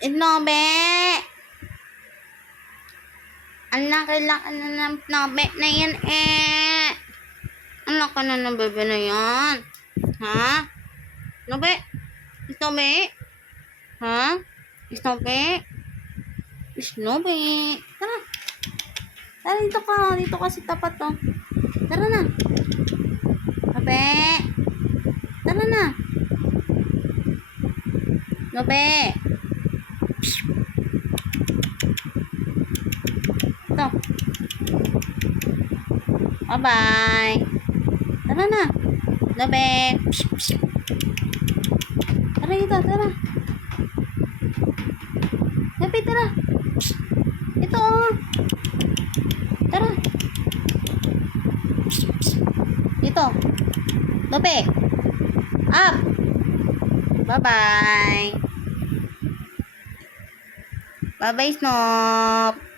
Nobe! Ang laki-laki na ng nobe na yan eh. Ang laki na ng bebe na yan. Ha? Nobe? Nobe? Ha? Nobe? Nobe? Tara. Tara dito ka. Dito ka sa tapat to. Tara na. Nobe? Tara na. Nobe? Ito. Bye-bye. Tara na. Nobe. Tara dito. Tara. Nobe, tara. Ito oh. Tara. Dito. Nobe. Up. Bye-bye. Bye-bye, Snoop.